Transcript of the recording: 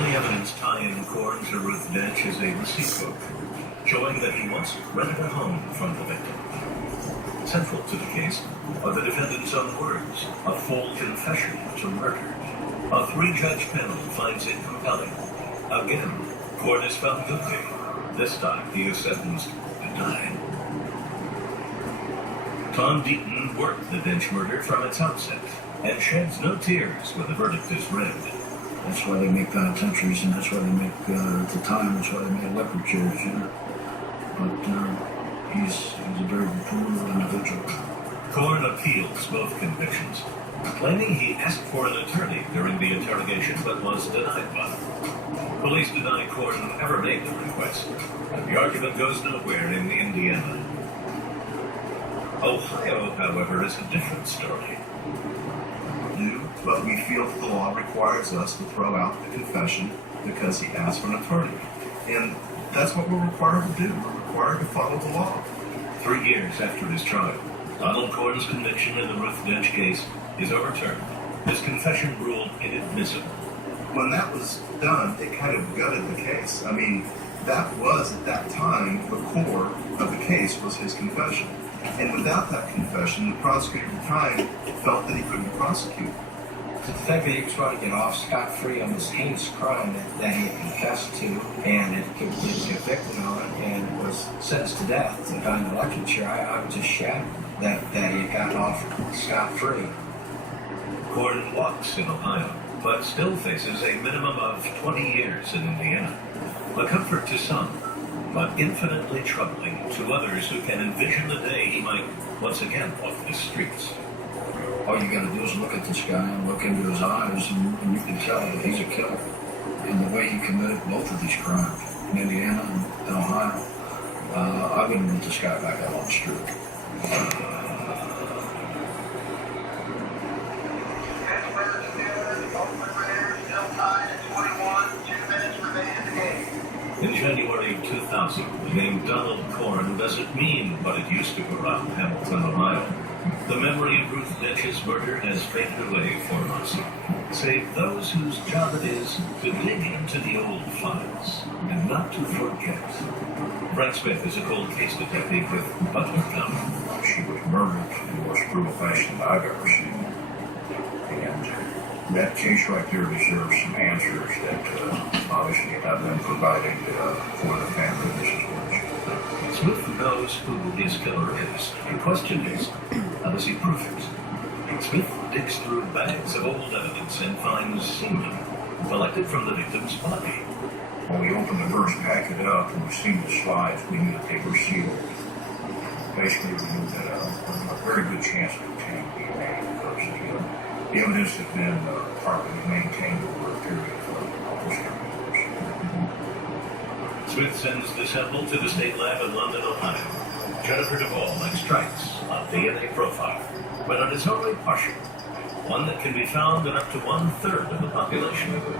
only evidence tying Korn to Ruth Dench is a receipt book, showing that he once rented a home from the victim. Central to the case are the defendant's own words, a full confession to murder. A three-judge panel finds it compelling. Again, Korn is found guilty. This time, he is sentenced to die. Tom Deaton worked the Dench murder from its outset and sheds no tears when the verdict is read. That's why they make penitentiaries, and that's why they make, at the time, that's why they made electric chairs, you know. But he's a very brutal individual. Korn appeals both convictions, claiming he asked for an attorney during the interrogation but was denied one. Police deny Korn ever made the request, and the argument goes nowhere in Indiana. Ohio, however, is a different story. But we feel that the law requires us to throw out the confession because he asked for an attorney. And that's what we're required to do. We're required to follow the law. 3 years after his trial, Donald Korn's conviction in the Ruth Dench case is overturned. His confession ruled inadmissible. When that was done, it kind of gutted the case. I mean, that was, at that time, the core of the case was his confession. And without that confession, the prosecutor at the time felt that he couldn't prosecute. The fact that he was trying to get off scot-free on this heinous crime that he had confessed to and had convicted on and was sentenced to death on the electric chair, I was just shattered that he had gotten off scot-free. Korn walks in Ohio, but still faces a minimum of 20 years in Indiana. A comfort to some, but infinitely troubling to others who can envision the day he might once again walk the streets. All you got to do is look at this guy and look into his eyes, and you can tell that he's a killer. And the way he committed both of these crimes, in Indiana and Ohio, I wouldn't want this guy back out on the street. In January 2000, the name Donald Korn doesn't mean what it used to around Hamilton, Ohio. The memory of Ruth Dench's murder has faded away for us, save those whose job it is to dig into the old files and not to forget. Brent Smith is a cold case detective with Butler County. She was murdered in the most brutal fashion I've ever seen. And that case right there deserves some answers that obviously have been provided for the family. This is what it should be. Smith knows who his killer is. The question is, how does he prove it? Smith digs through bags of old evidence and finds semen collected from the victim's body. When we opened the first packet up and we seen the slides, we knew that they were sealed. Basically, we knew that a very good chance of obtaining DNA because the evidence had been properly maintained over a period of almost 30 years. Smith sends the sample to the state lab in London, Ohio. Jennifer Duvall extracts a DNA profile, but it is only partial, one that can be found in up to 1/3 of the population.